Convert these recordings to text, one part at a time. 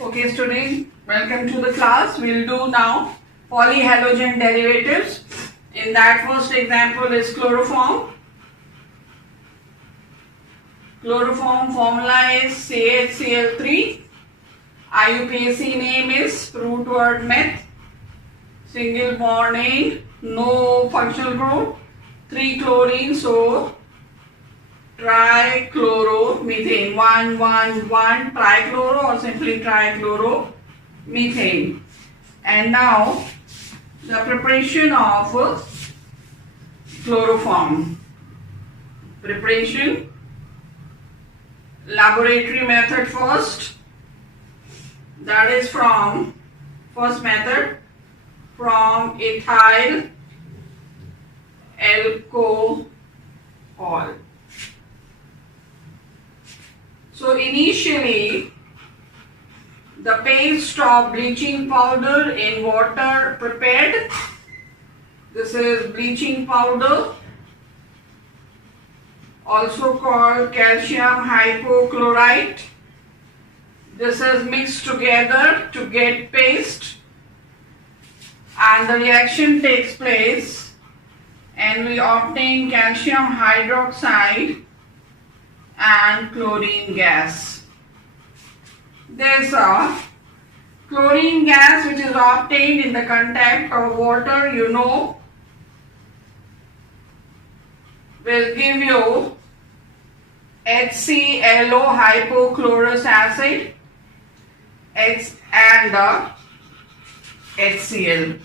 Okay students, welcome to the class. We will do now polyhalogen derivatives. In that first example is chloroform. Chloroform formula is CHCl3. IUPAC name is root word meth. Single bond in, no functional group. 3 chlorine, so trichloromethane, 1,1,1 trichloro or simply trichloromethane. And now the preparation of chloroform. Preparation, laboratory method first, that is from first method from ethyl alcohol. So initially the paste of bleaching powder in water prepared. This is bleaching powder, also called calcium hypochlorite. This is mixed together to get paste, and the reaction takes place and we obtain calcium hydroxide and chlorine gas. There's a chlorine gas which is obtained in the contact of water, will give you HClO, hypochlorous acid, H and HCl.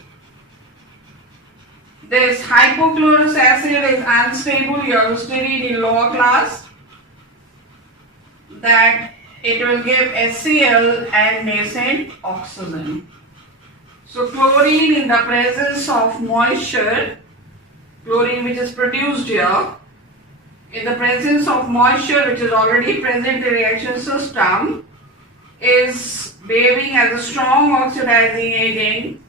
This hypochlorous acid is unstable. You have studied in lower class that it will give HCl and nascent oxygen. So chlorine in the presence of moisture, chlorine which is produced here, in the presence of moisture which is already present in the reaction system, is behaving as a strong oxidizing agent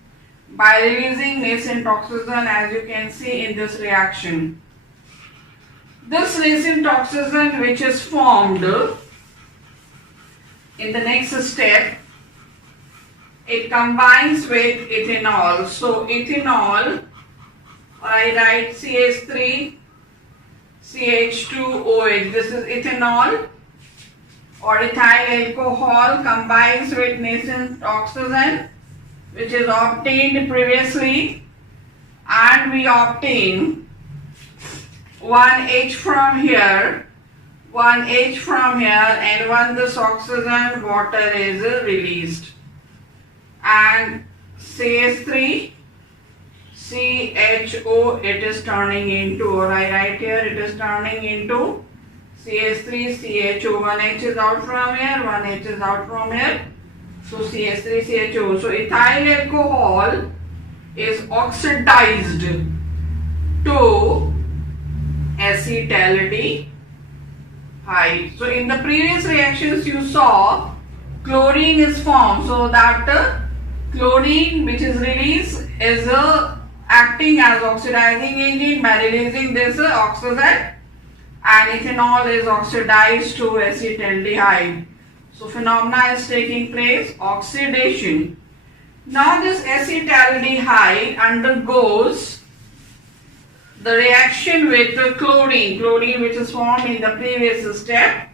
by releasing nascent oxygen, as you can see in this reaction. This nascent oxygen which is formed in the next step, it combines with ethanol. So ethanol, I write CH3 CH2OH. This is ethanol or ethyl alcohol combines with nascent oxygen which is obtained previously, and we obtain one H from here, and when this oxygen water is released, and CH3 CHO, it is turning into, or I write here, it is turning into CH3 CHO. One H is out from here, one H is out from here, so CH3 CHO. So ethyl alcohol is oxidized to acetaldehyde. So in the previous reactions you saw chlorine is formed, so that chlorine which is released is acting as oxidizing agent by releasing this oxygen, and ethanol is oxidized to acetaldehyde. So phenomena is taking place, oxidation. Now this acetaldehyde undergoes the reaction with the chlorine which is formed in the previous step,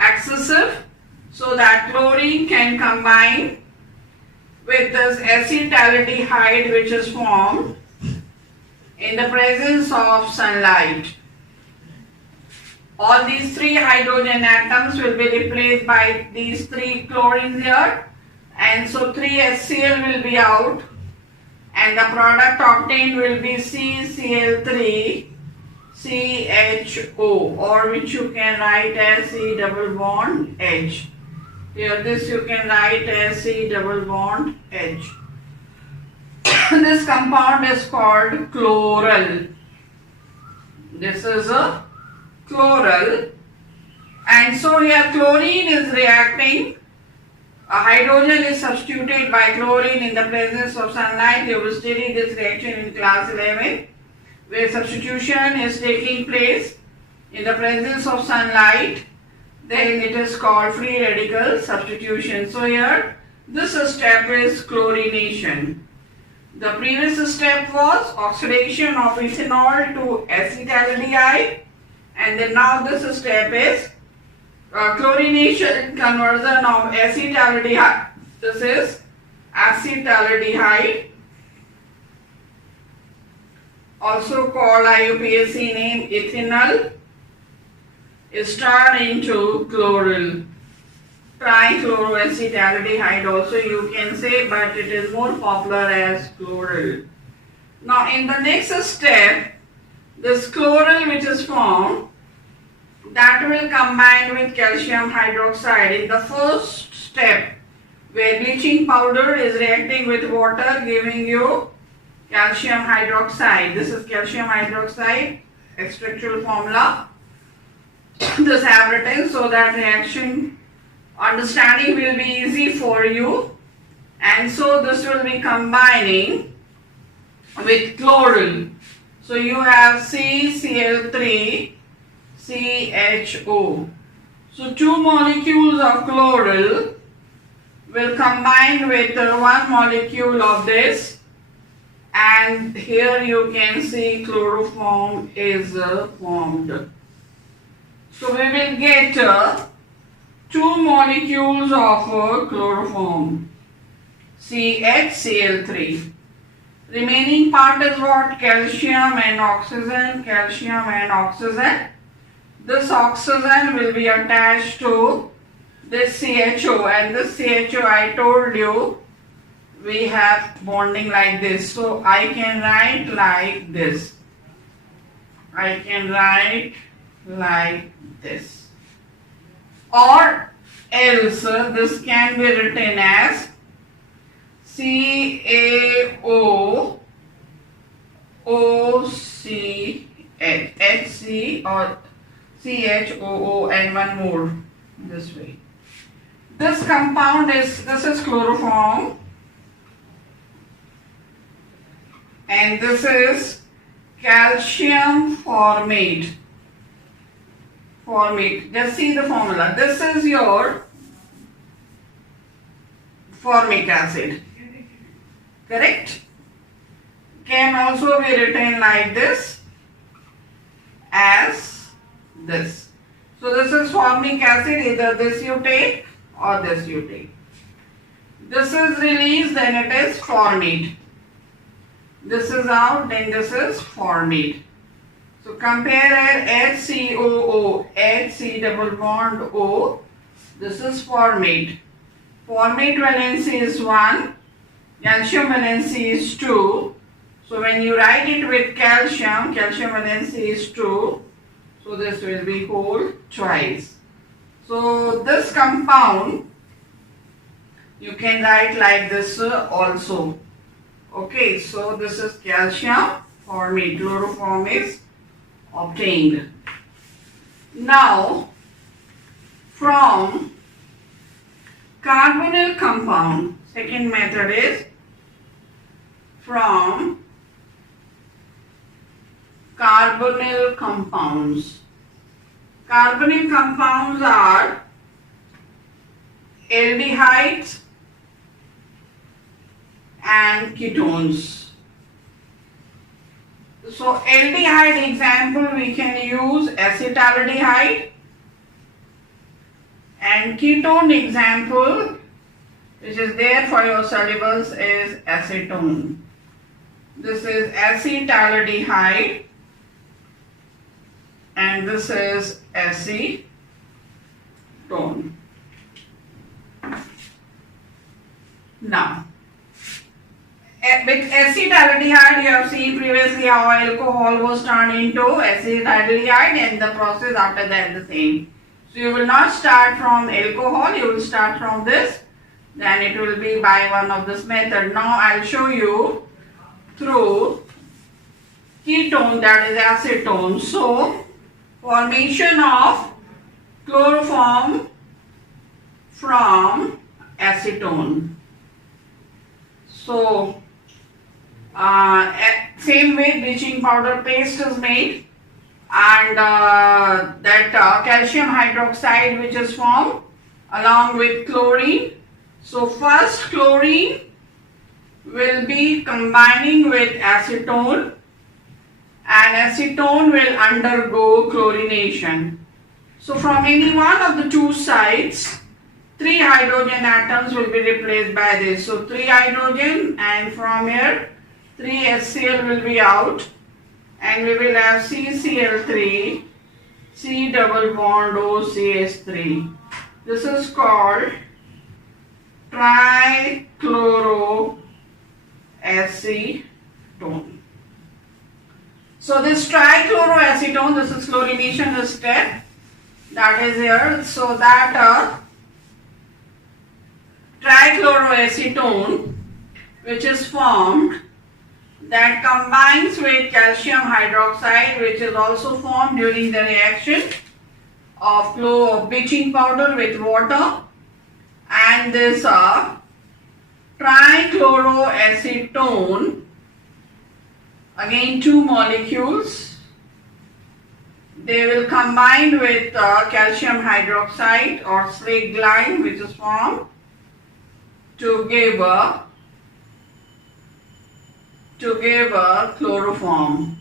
excessive, so that chlorine can combine with this acetaldehyde which is formed in the presence of sunlight. All these 3 hydrogen atoms will be replaced by these 3 chlorines here, and so 3 HCl will be out, and the product obtained will be CCl3 CHO, or which you can write as C double bond H. Here this you can write as C double bond H. This compound is called chloral. This is a chloral, and so here chlorine is reacting. A hydrogen is substituted by chlorine in the presence of sunlight. You will study this reaction in class 11, where substitution is taking place in the presence of sunlight. then it is called free radical substitution. So here This step is chlorination. The previous step was oxidation of ethanol to acetaldehyde, and then now this step is chlorination, conversion of acetaldehyde. This is acetaldehyde, also called IUPAC name ethanol, is turned into chloral. Trichloroacetaldehyde also you can say, but it is more popular as chloral. Now in the next step, this chloral which is formed, that will combine with calcium hydroxide in the first step, where bleaching powder is reacting with water giving you calcium hydroxide. This is calcium hydroxide extractual formula. This I have written so that reaction understanding will be easy for you, and so this will be combining with chloral. So you have CCl3 CHO. So two molecules of chloral will combine with one molecule of this, and here you can see chloroform is formed. So we will get two molecules of chloroform, CHCl3. Remaining part is what? Calcium and oxygen, calcium and oxygen. This oxygen will be attached to this CHO, and this CHO I told you we have bonding like this. So I can write like this. I can write like this. Or else this can be written as CaOOCH, HC or CHOO, and one more this way. This compound is chloroform, and this is calcium formate. Just see the formula. This is your formic acid, correct? Can also be written like this, as this. So this is formic acid, either this you take or this you take. This is released, then it is formate. This is out, then this is formate. So compare HCOO, HC double bond O, this is formate. Formate valency is 1, calcium valency is 2. So when you write it with calcium, calcium valency is 2. So this will be whole twice. So this compound you can write like this also. Okay, so this is calcium formate, chloroform is obtained. Now from carbonyl compound, second method is from carbonyl compounds. Carbonyl compounds are aldehydes and ketones. So aldehyde example we can use acetaldehyde, and ketone example which is there for your syllabus is acetone. This is acetaldehyde and this is acetone. Now with acetaldehyde you have seen previously how alcohol was turned into acetaldehyde, and the process after that the same. So you will not start from alcohol, you will start from this, then it will be by one of this method. Now I will show you through ketone, that is acetone. So formation of chloroform from acetone. So same way bleaching powder paste is made, and that calcium hydroxide which is formed along with chlorine. So first chlorine will be combining with acetone, and acetone will undergo chlorination. So from any one of the two sides, 3 hydrogen atoms will be replaced by this. So 3 hydrogen, and from here 3 HCl will be out, and we will have CCl3, C double bond O CH3. This is called trichloroacetone. So this trichloroacetone, this is chlorination step that is here. So that trichloroacetone, which is formed, that combines with calcium hydroxide, which is also formed during the reaction of bleaching powder with water, and this trichloroacetone, again 2 molecules, they will combine with calcium hydroxide or slaked lime, which is formed to give a chloroform.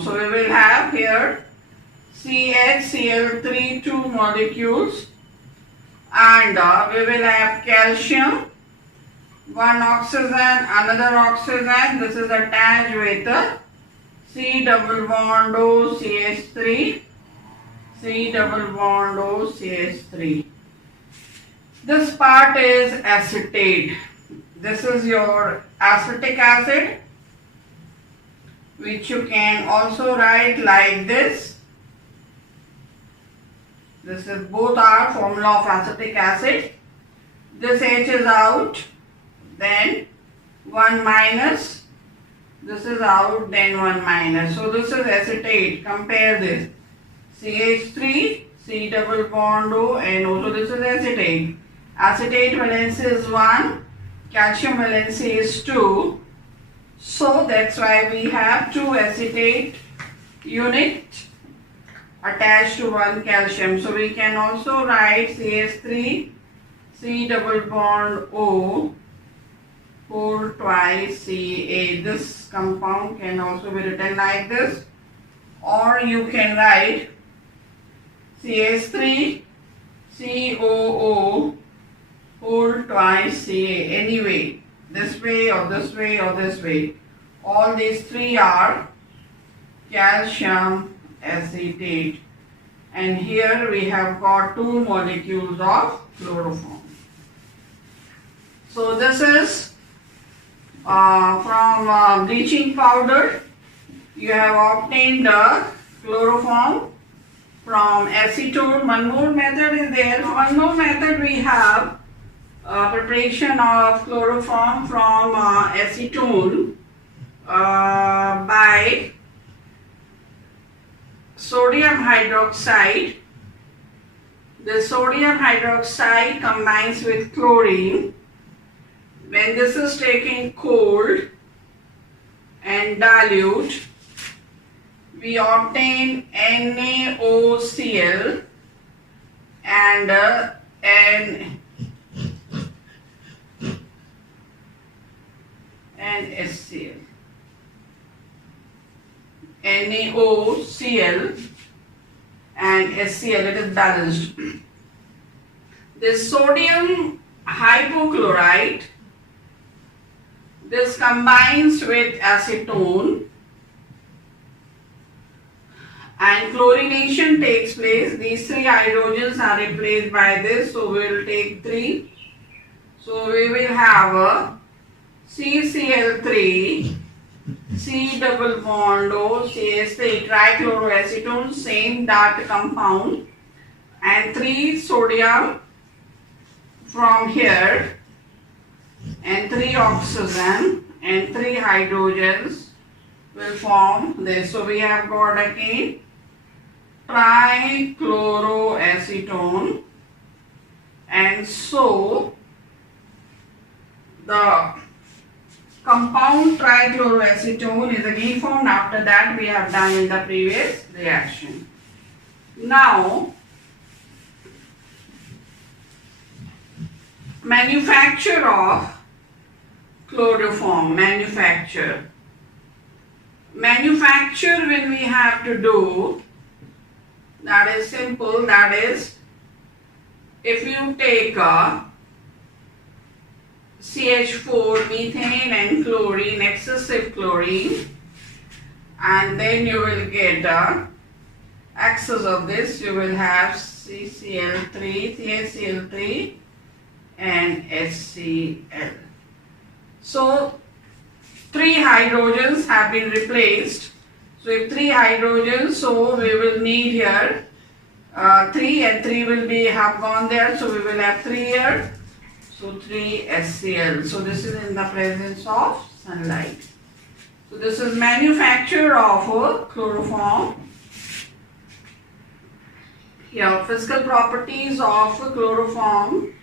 So we will have here CHCl3 2 molecules, and we will have calcium, 1 oxygen, another oxygen. This is attached with C double bond O CH3, C double bond O CH3. This part is acetate. This is your acetic acid, which you can also write like this. This is both are formula of acetic acid. This H is out, then 1 minus. This is out, then 1 minus. So this is acetate. Compare this. CH3, C double bond O, and also this is acetate. Acetate valency is 1. Calcium valency is 2. So that's why we have 2 acetate unit attached to 1 calcium. So we can also write CH3, C double bond O, whole twice Ca. This compound can also be written like this, or you can write CH3, COO, whole twice Ca. Anyway, this way or this way or this way. All these 3 are calcium acetate. And here we have got 2 molecules of chloroform. So this is from bleaching powder. You have obtained the chloroform from acetone. One more method is there. One more method we have. Preparation of chloroform from acetone by sodium hydroxide. The sodium hydroxide combines with chlorine. When this is taken cold and dilute, we obtain NaOCl and HCl. NaOCl and HCl, it is balanced. This sodium hypochlorite, this combines with acetone and chlorination takes place. These 3 hydrogens are replaced by this, so we will take 3. So we will have a CCl3, C double bond O CH3, trichloroacetone, same that compound, and 3 sodium from here, and 3 oxygen and 3 hydrogens will form this. So we have got again trichloroacetone, and so the compound trichloroacetone is again formed after that we have done in the previous reaction. Now Manufacture of chloroform. Manufacture when we have to do, that is simple. That is, if you take a CH4, methane and chlorine, excessive chlorine, and then you will get a excess of this, you will have CCl3, CaCl3 and HCl. So 3 hydrogens have been replaced. So if 3 hydrogens, so we will need here 3, and 3 will be have gone there, so we will have 3 here. So 3 HCl. So this is in the presence of sunlight. So this is manufacture of a chloroform. Here, physical properties of a chloroform.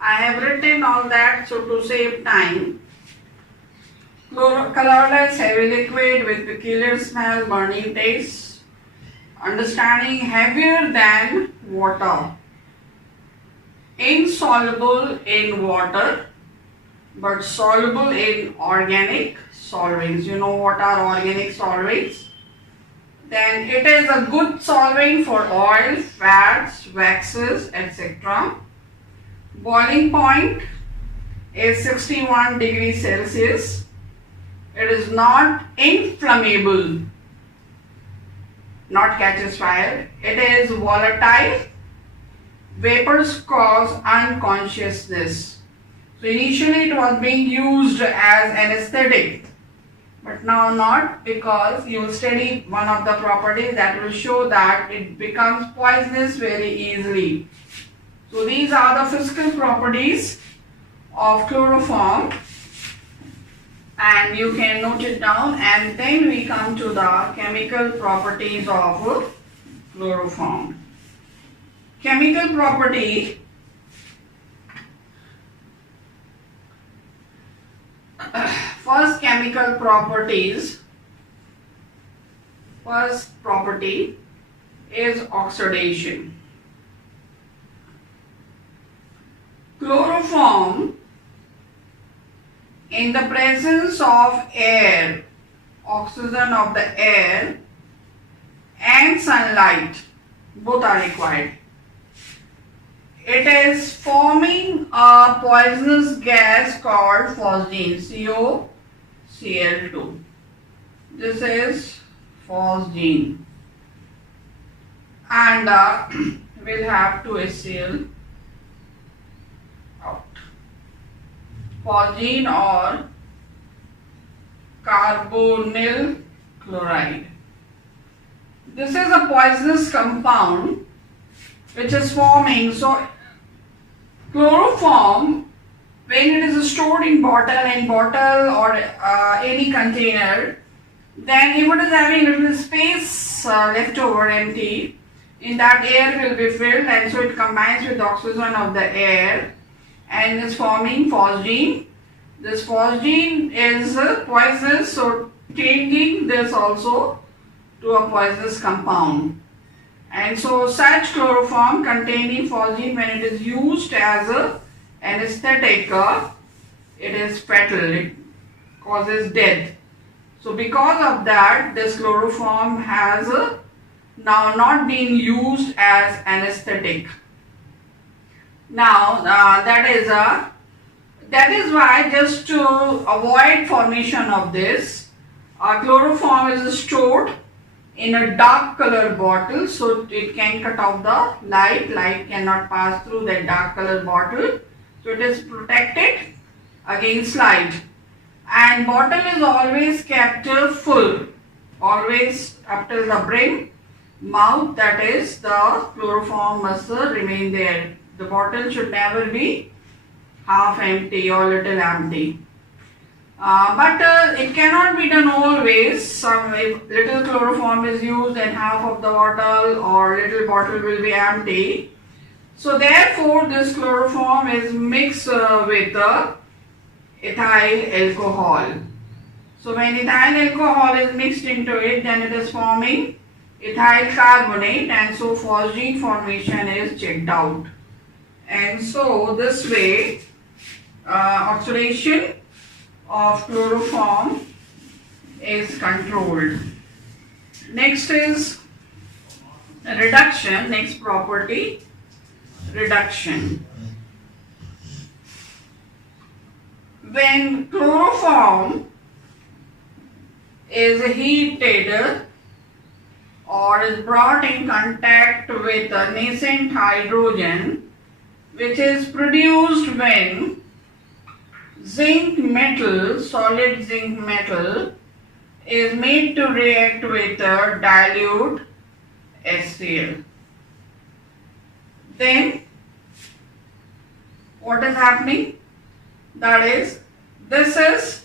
I have written all that, so to save time. Colorless, heavy liquid with peculiar smell, burning taste. Understanding, heavier than water. Insoluble in water, but soluble in organic solvents. You know what are organic solvents? Then it is a good solvent for oil, fats, waxes, etc. Boiling point is 61 degrees Celsius. It is not inflammable, not catches fire. It is volatile. Vapors cause unconsciousness. So initially it was being used as anesthetic, but now not, because you will study one of the properties that will show that it becomes poisonous very easily. So these are the physical properties of chloroform, and you can note it down, and then we come to the chemical properties of chloroform. Chemical property, first property is oxidation. Chloroform, in the presence of air, oxygen of the air and sunlight, both are required. It is forming a poisonous gas called phosgene, COCl2. This is phosgene, and we'll have 2 HCl out. Phosgene or carbonyl chloride. This is a poisonous compound which is forming. So chloroform, when it is stored in bottle or any container, then if it is having a little space left over empty, in that air will be filled, and so it combines with oxygen of the air and is forming phosgene. This phosgene is poisonous, so changing this also to a poisonous compound. And so such chloroform containing phosgene, when it is used as a anesthetic, it is fatal, it causes death. So because of that, this chloroform has now not been used as anesthetic. Now that is why, just to avoid formation of this, chloroform is stored in a dark color bottle, so it can cut off the light cannot pass through that dark color bottle, so it is protected against light, and bottle is always kept full, always up till the brim, mouth, that is the chloroform must remain there. The bottle should never be half empty or little empty. But it cannot be done always. If little chloroform is used, then half of the bottle or little bottle will be empty. So therefore this chloroform is mixed with ethyl alcohol. So when ethyl alcohol is mixed into it, then it is forming ethyl carbonate, and so phosgene formation is checked out. and so this way oxidation of chloroform is controlled. Next is reduction. Next property, reduction. When chloroform is heated or is brought in contact with a nascent hydrogen, which is produced when zinc metal, solid zinc metal, is made to react with a dilute HCl. Then what is happening? That is, this is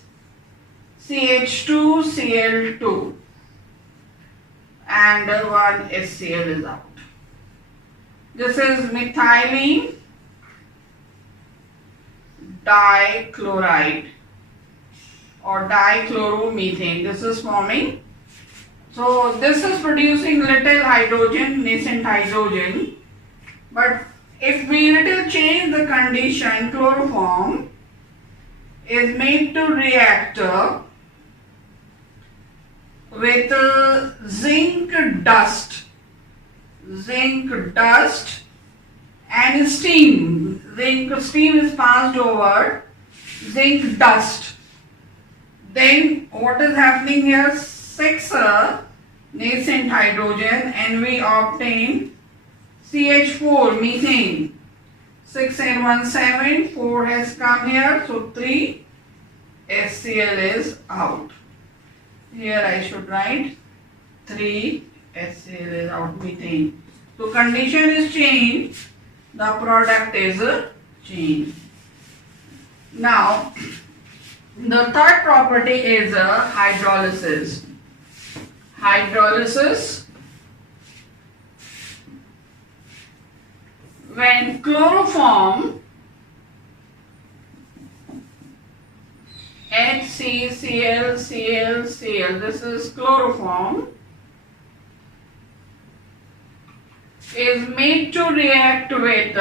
CH2Cl2 and one HCl is out. This is methylene dichloride or dichloromethane. This is forming. So this is producing little hydrogen, nascent hydrogen. But if we little change the condition, chloroform is made to react with zinc dust and steam. Zinc steam is passed over zinc dust. Then what is happening here? 6 nascent hydrogen, and we obtain CH4 methane. 6 and 1 7, 4 has come here, so 3 HCl is out. Here I should write 3 HCl is out, methane. So condition is changed, the product is changed. Now the third property is hydrolysis. Hydrolysis, when chloroform HCCl, this is chloroform, is made to react with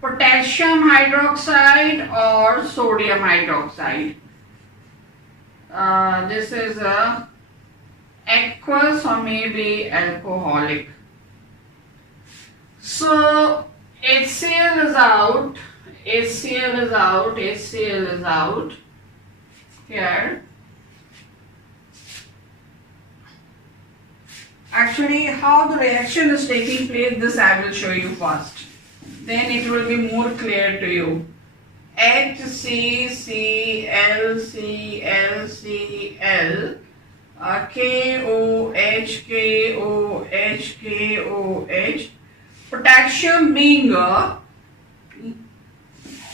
potassium hydroxide or sodium hydroxide. This is aqueous or maybe alcoholic. So HCl is out, HCl is out, HCl is out here. Actually, how the reaction is taking place, this I will show you first. Then it will be more clear to you. HCCl, KOH, potassium being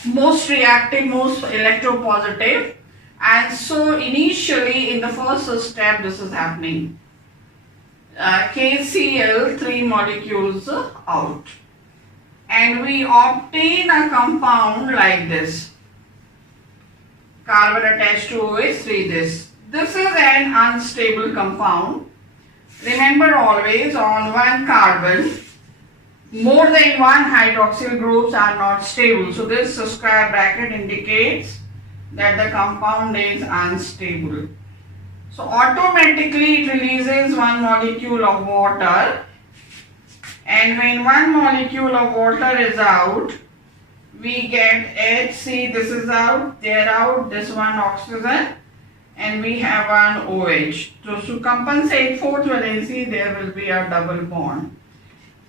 most reactive, most electropositive, and so initially in the first step this is happening. KCl, 3 molecules out, and we obtain a compound like this, carbon attached to OH3. This is an unstable compound. Remember always, on one carbon more than one hydroxyl groups are not stable. So this square bracket indicates that the compound is unstable. So automatically it releases one molecule of water, and when one molecule of water is out, we get HC, this is out, they're out, this one oxygen, and we have one OH. So to compensate fourth valency, there will be a double bond.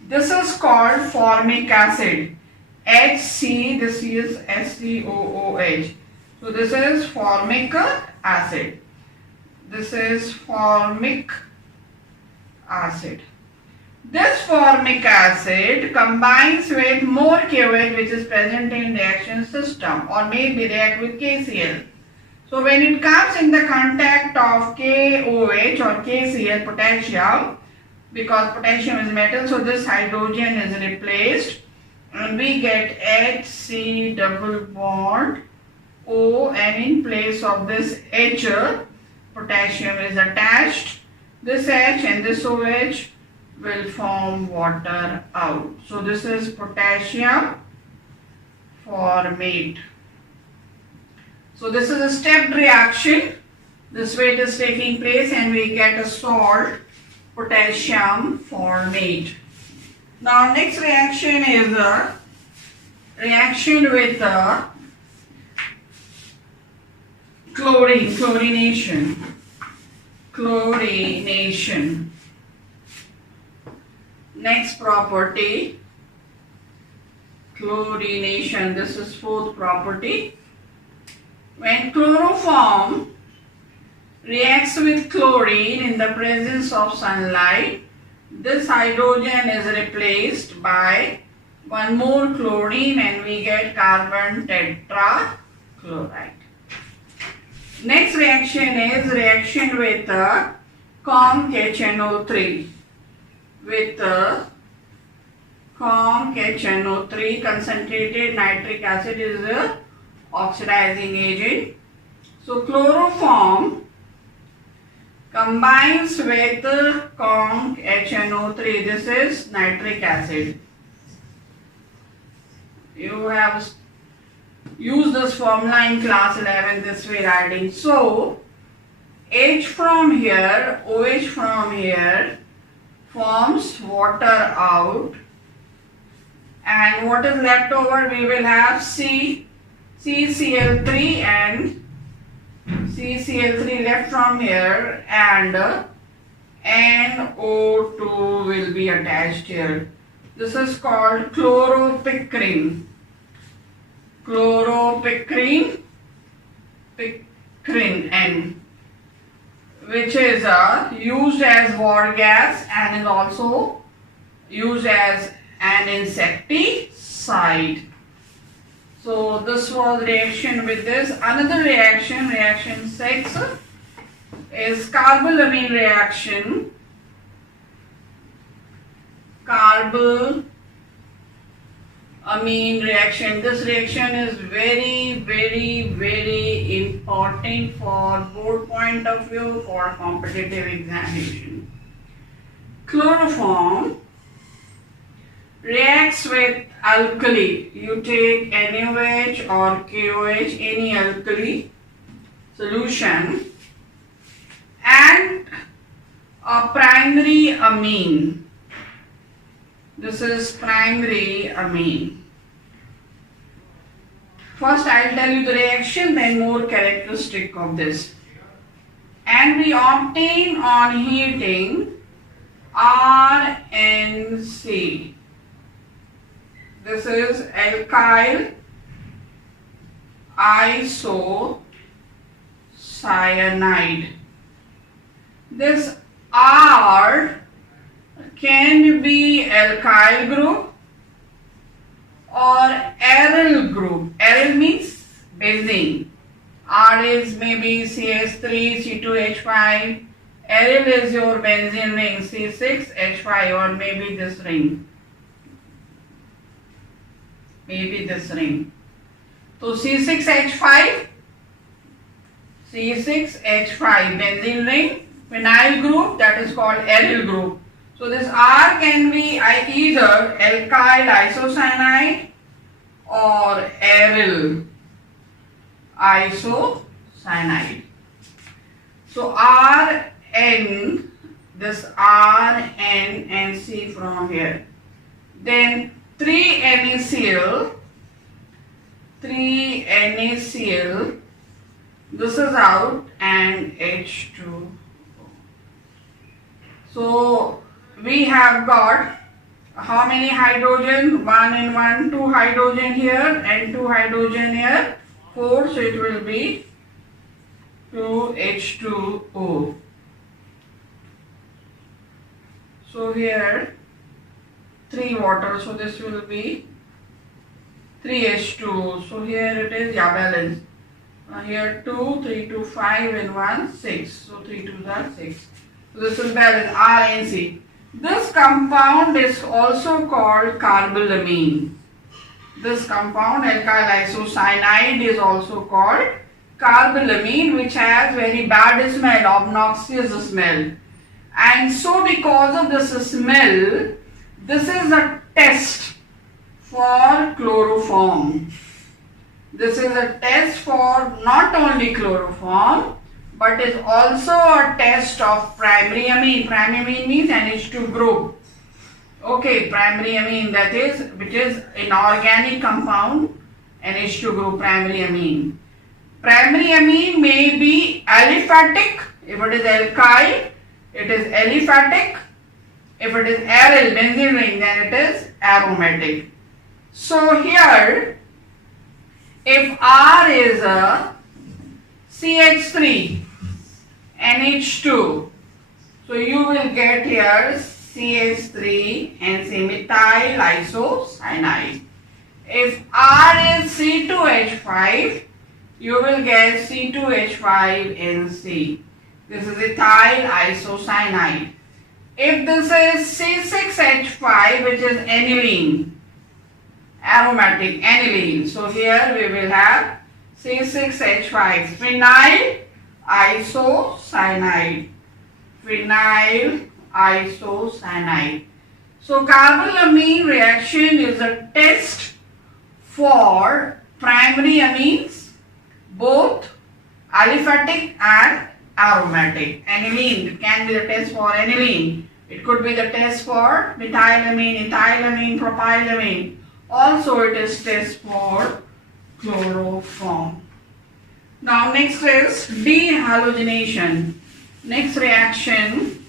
This is called formic acid. HC, this is SCOOH. So this is formic acid. This is formic acid. This formic acid combines with more KOH which is present in reaction system, or maybe react with KCl. So when it comes in the contact of KOH or KCl, potassium, because potassium is metal, so this hydrogen is replaced and we get HC double bond O, and in place of this H, potassium is attached, this H and this OH, will form water out. So this is potassium formate. So this is a stepped reaction. This way it is taking place and we get a salt, potassium formate. Now next reaction is a reaction with chlorination. Next property, chlorination. This is fourth property. When chloroform reacts with chlorine in the presence of sunlight, this hydrogen is replaced by one more chlorine and we get carbon tetrachloride. Next reaction is reaction with COMHNO3. With COMHNO3, concentrated nitric acid is a oxidizing agent. So chloroform combines with COMHNO3. This is nitric acid. You have used this formula in class 11 this way writing. So H from here, OH from here forms water out, and what is left over we will have CCl3 and CCl3 left from here, and NO2 will be attached here. This is called chloropicrin. N, which is used as war gas and is also used as an insecticide. So this was reaction with this. Another reaction, reaction 6, is carbylamine reaction. Carbylamine reaction. This reaction is very important for board point of view, for competitive examination. Chloroform reacts with alkali. You take NaOH or KOH, any alkali solution, and a primary amine. This is primary amine. First I will tell you the reaction, then more characteristic of this. And we obtain on heating RNC. This is alkyl isocyanide. This R can be alkyl group or aryl group. Aryl means benzene. R is maybe CH3, C2H5. Aryl is your benzene ring, C6H5, or maybe this ring. So C6H5 benzene ring, phenyl group, that is called aryl group. So this R can be either alkyl isocyanide or aryl isocyanide. So Rn, this Rn and C from here. Then 3NaCl, this is out, and H2O. So we have got how many hydrogen? 1 and 1, 2 hydrogen here and 2 hydrogen here, 4, so it will be 2H2O. So here 3 water, so this will be 3H2O. So here it is, balance. Here 2, 3, 2, 5 and 1, 6. So 3 2s are 6. So this will balance RNC. This compound is also called carbylamine. This compound, alkyl isocyanide, is also called carbylamine, which has very bad smell, obnoxious smell. And so because of this smell, this is a test for chloroform. This is a test for not only chloroform, but is also a test of primary amine. Primary amine means NH2 group. Okay, primary amine, that is, which is inorganic compound, NH2 group, primary amine. Primary amine may be aliphatic. If it is alkyl, it is aliphatic. If it is aryl, benzene ring, then it is aromatic. So here, if R is a CH3, NH2, so you will get here CH3 and say methyl isocyanide. If R is C2H5, you will get C2H5NC. This is ethyl isocyanide. If this is C6H5, which is aniline, aromatic aniline, so here we will have C6H5, phenyl isocyanide. Phenyl isocyanide. So carbolamine reaction is a test for primary amines, both aliphatic and aromatic. Aniline can be the test for aniline. It could be the test for methylamine, ethylamine, propylamine. Also it is test for chloroform. Now next is dehalogenation. Next reaction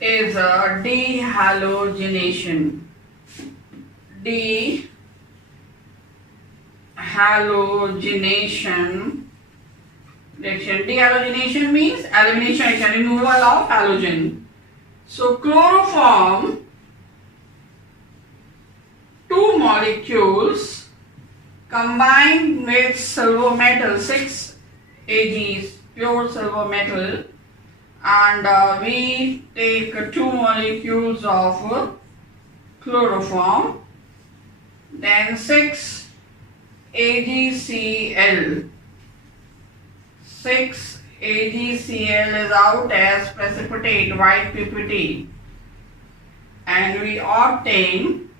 is a dehalogenation. Dehalogenation reaction. Dehalogenation means elimination reaction, removal of halogen. So chloroform, two molecules combined with silver metal, 6 Ag pure silver metal, and we take 2 molecules of chloroform, then 6 AgCl. 6 AgCl is out as precipitate, white PPT, and we obtain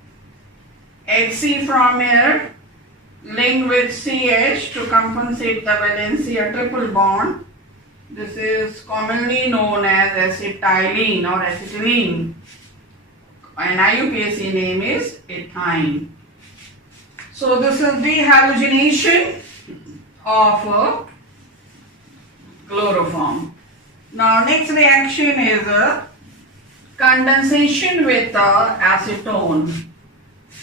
Hc from here, link with CH to compensate the valency, a triple bond. This is commonly known as acetylene or acetylene. An IUPAC name is ethyne. So this is dehalogenation of chloroform. Now next reaction is condensation with acetone.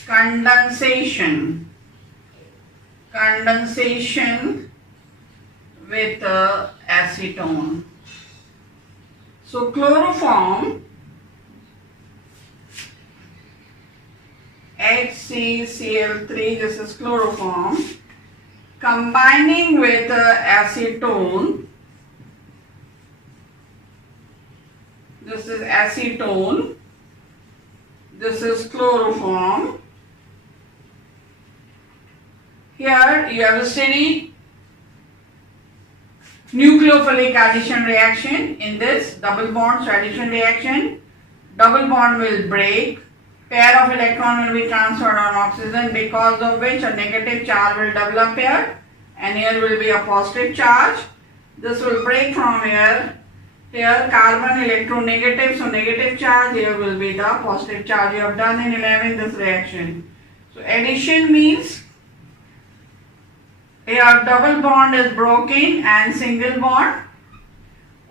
Condensation with acetone. So chloroform, HCCl3, this is chloroform, combining with acetone, this is acetone, this is chloroform. Here you have a steady nucleophilic addition reaction. In this double bond addition reaction, double bond will break, pair of electron will be transferred on oxygen, because of which a negative charge will develop here, and here will be a positive charge. This will break from here. Here carbon electronegative, so negative charge, here will be the positive charge. You have done in 11 this reaction. So addition means here double bond is broken and single bond.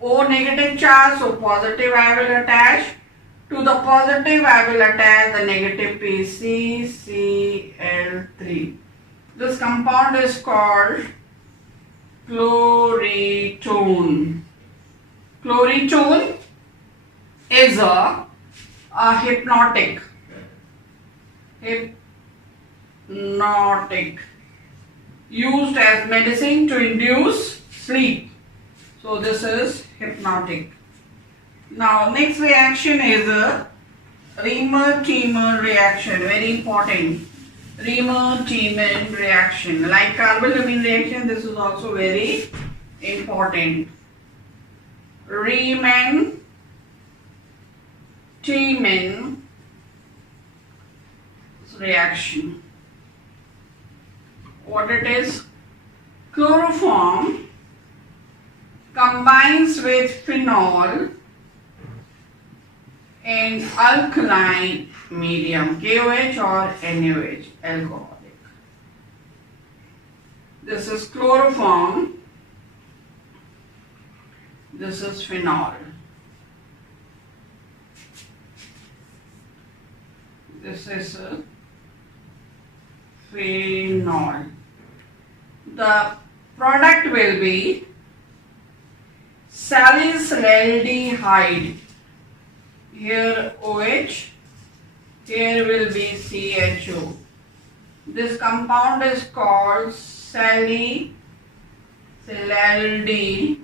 O negative charge, so positive I will attach. To the positive I will attach the negative PCCl3. This compound is called chloritone. Chloritone is a hypnotic. Used as medicine to induce sleep. So this is hypnotic. Now next reaction is a Riemann-Tiemann reaction, very important. Riemann-Tiemann reaction. Like carbolamine reaction, this is also very important. Riemann-Tiemann Tiemann reaction. What it is? Chloroform combines with phenol in alkaline medium, KOH or NaOH, alcoholic. This is chloroform, this is phenol. This is phenol. The product will be salicylaldehyde. Here OH, here will be CHO. This compound is called salicylaldehyde.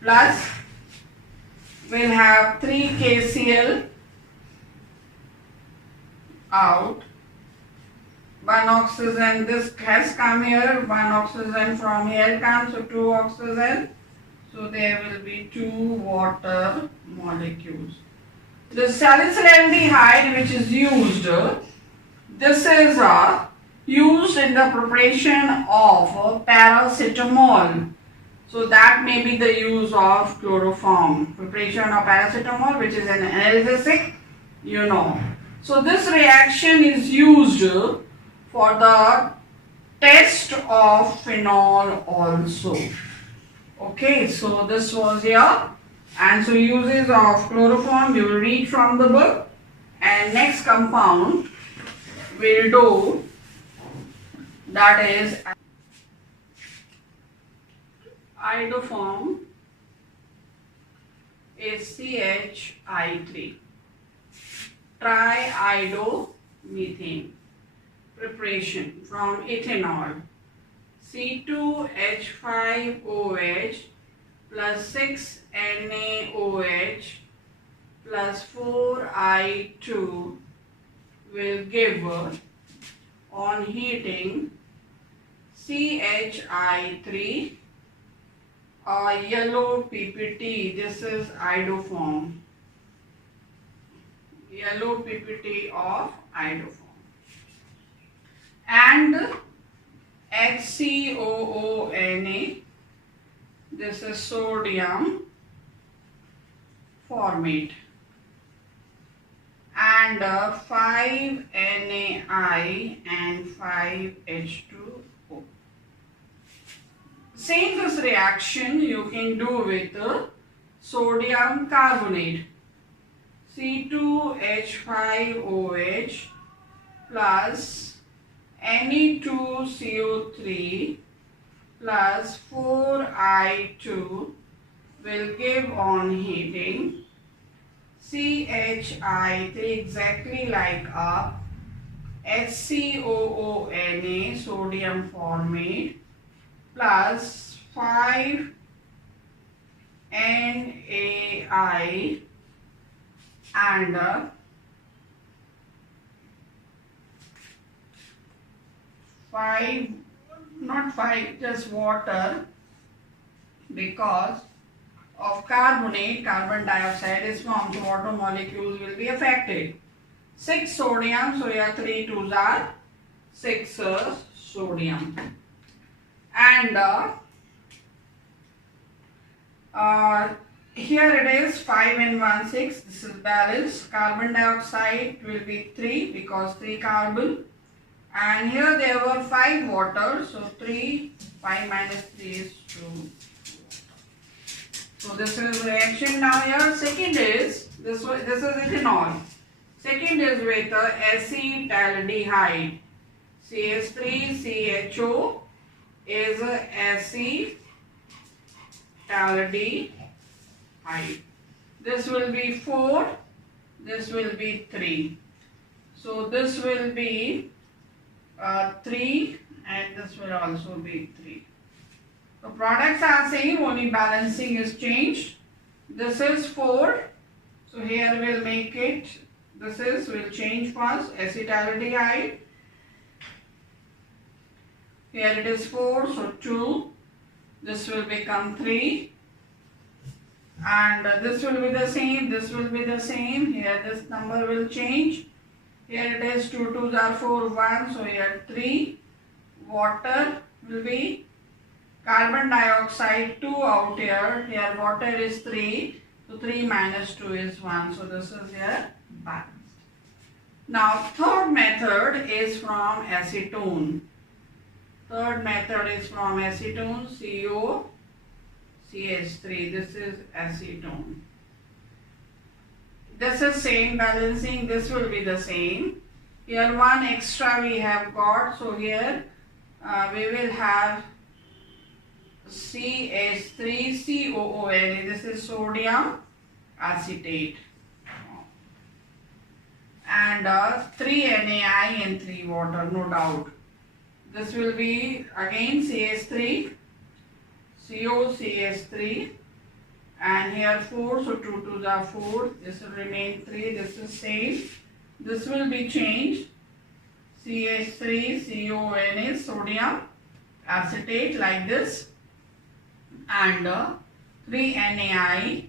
Plus, we'll have 3 KCl out. 1 oxygen, this has come here, 1 oxygen from here comes, so 2 oxygen. So there will be 2 water molecules. The salicylaldehyde which is used, this is used in the preparation of paracetamol. So that may be the use of chloroform. Preparation of paracetamol, which is an analgesic, you know. So this reaction is used for the test of phenol also. Okay, so this was here. And so uses of chloroform you will read from the book. And next compound we'll do, that is iodoform is CHI3. Triiodomethane. Preparation from ethanol. C2H5OH plus 6NaOH plus 4I2 will give on heating CHI3 yellow PPT. This is iodoform. Yellow PPT of iodoform. And HCOONA, this is sodium formate, and 5NaI and 5H2O. Same this reaction you can do with sodium carbonate. C2H5OH plus Ne2CO3 plus 4I2 will give on heating CHI3 exactly like a HCOONA sodium formate plus 5NaI and 5, not 5, just water, because of carbonate, carbon dioxide is formed, so water molecules will be affected. 6 sodium, so here 3 2s are 6 sodium. And here it is 5 and 1 6, this is balanced. Carbon dioxide will be 3 because 3 carbon. And here there were 5 water, so 3, 5 minus 3 is 2. So this is reaction now here. Second is, this is ethanol. Second is with acetaldehyde. CH3CHO is acetaldehyde. This will be 4, this will be 3. So this will be 3 and this will also be 3. So products are same, only balancing is changed. This is 4. So here we'll make it, this is, we'll change first, acetaldehyde. Here it is 4, so 2. This will become 3. and this will be the same, this will be the same. Here this number will change. Here it is 2 2s are 4 1, so here 3. Water will be carbon dioxide 2 out here. Here water is 3, so 3 minus 2 is 1. So this is here balanced. Now third method is from acetone. Third method is from acetone, COCH3. This is acetone. This is same balancing, this will be the same. Here one extra we have got, so here we will have CH3COONA. This is sodium acetate. And 3 NaI and 3 water, no doubt. This will be again CH3, COCH3, and here 4, so 2 2s are 4. This will remain 3. This is same. This will be changed. CH3CONA, sodium acetate, like this, and 3 NaI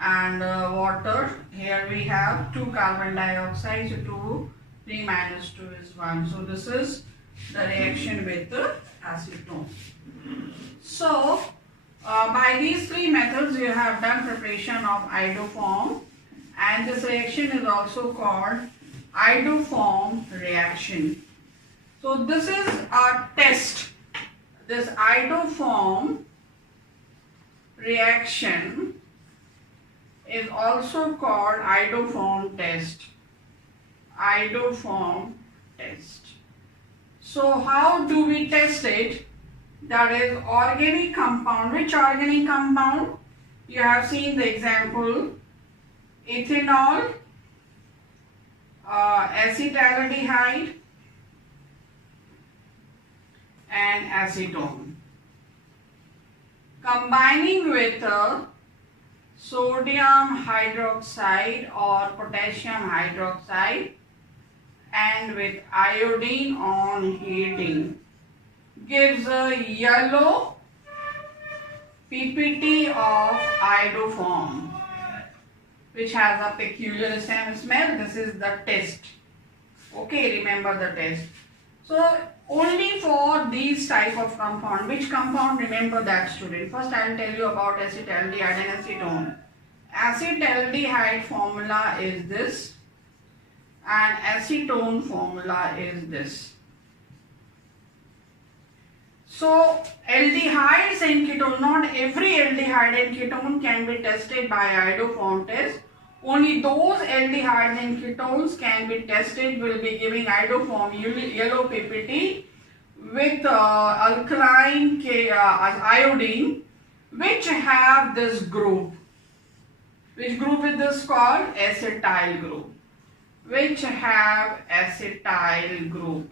and water. Here we have 2 carbon dioxide, so 3 minus 2 is 1. So this is the reaction with the acetone. So by these 3 methods you have done preparation of iodoform, and this reaction is also called iodoform reaction. So this is a test. This iodoform reaction is also called iodoform test. Iodoform test. So how do we test it? That is organic compound. Which organic compound? You have seen the example: ethanol, acetaldehyde, and acetone. Combining with sodium hydroxide or potassium hydroxide and with iodine on heating gives a yellow PPT of iodoform, which has a peculiar smell. This is the test. Okay, remember the test. So only for these type of compound. Which compound? Remember that, student. First I will tell you about acetaldehyde and acetone. Acetaldehyde formula is this, and acetone formula is this. So aldehydes and ketone, not every aldehyde and ketone can be tested by iodoform test. Only those aldehydes and ketones can be tested, will be giving iodoform yellow PPT with alkaline iodine, which have this group. Which group is this called? Acetyl group. Which have acetyl group.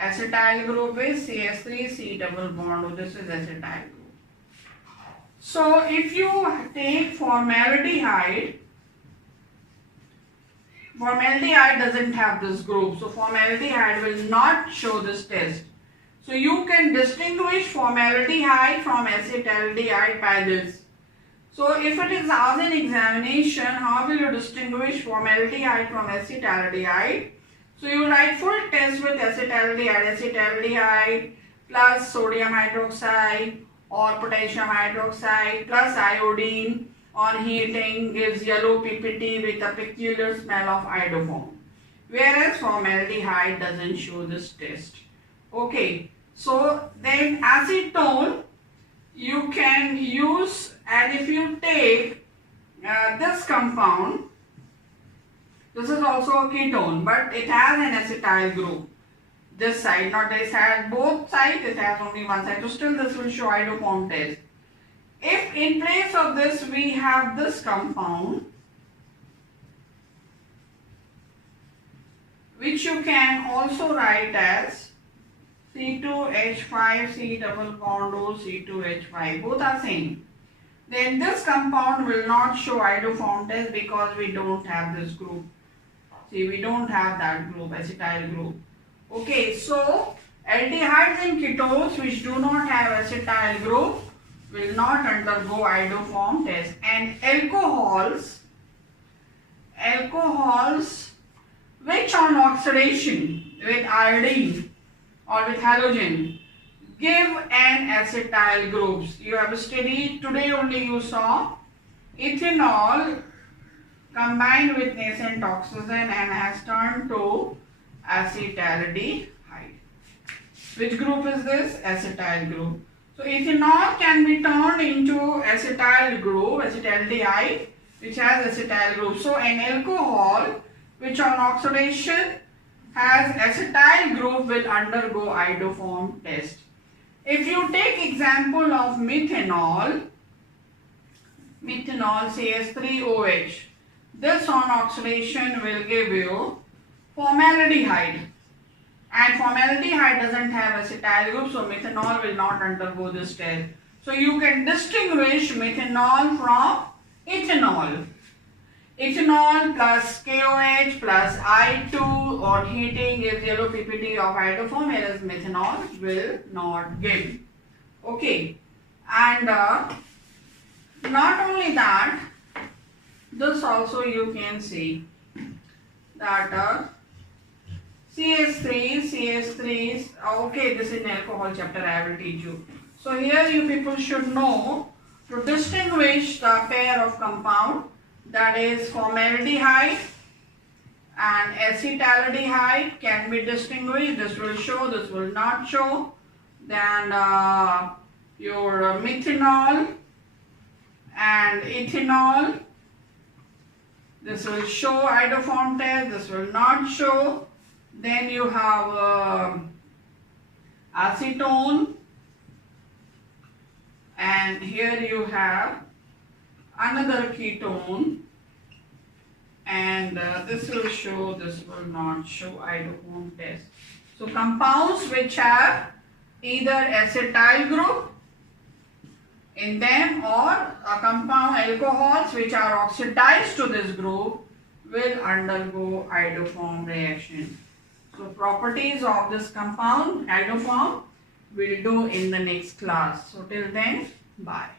Acetyl group is CH3C double bond. Oh, this is acetyl group. So if you take formaldehyde, formaldehyde doesn't have this group, so formaldehyde will not show this test. So you can distinguish formaldehyde from acetaldehyde by this. So if it is asked in examination, how will you distinguish formaldehyde from acetaldehyde? So you write full test with acetaldehyde plus sodium hydroxide or potassium hydroxide plus iodine on heating gives yellow PPT with a peculiar smell of iodoform. Whereas formaldehyde doesn't show this test. Okay, so then acetone you can use, and if you take this compound, this is also a ketone, but it has an acetyl group. This side, not this side, both sides it has only one side. So still this will show iodoform test. If in place of this we have this compound, which you can also write as C2H5, C double bond O, C2H5, both are same. Then this compound will not show iodoform test because we don't have this group. See, we don't have that group, acetyl group. Okay, so aldehydes and ketones which do not have acetyl group will not undergo iodoform test. And alcohols which on oxidation with iodine or with halogen give an acetyl groups. You have studied today only, you saw ethanol combined with nascent oxygen and has turned to acetaldehyde. Which group is this? Acetyl group. So ethanol can be turned into acetyl group, acetaldehyde, which has acetyl group. So an alcohol which on oxidation has acetyl group will undergo iodoform test. If you take example of methanol CH3OH, this on oxidation will give you formaldehyde, and formaldehyde doesn't have acetyl group, so methanol will not undergo this test. So you can distinguish methanol from ethanol. Ethanol plus KOH plus I2 on heating gives yellow PPT of iodoform, whereas methanol will not give. Okay, and not only that, this also you can see that CH3s, okay, this is in alcohol chapter, I will teach you. So here you people should know to distinguish the pair of compound, that is formaldehyde and acetaldehyde can be distinguished. This will show, this will not show. Then your methanol and ethanol, this will show iodoform test, this will not show. Then you have acetone, and here you have another ketone, and this will show, this will not show iodoform test. So compounds which have either acetyl group in them or a compound alcohols which are oxidized to this group will undergo iodoform reaction. So properties of this compound iodoform we'll do in the next class. So till then, bye.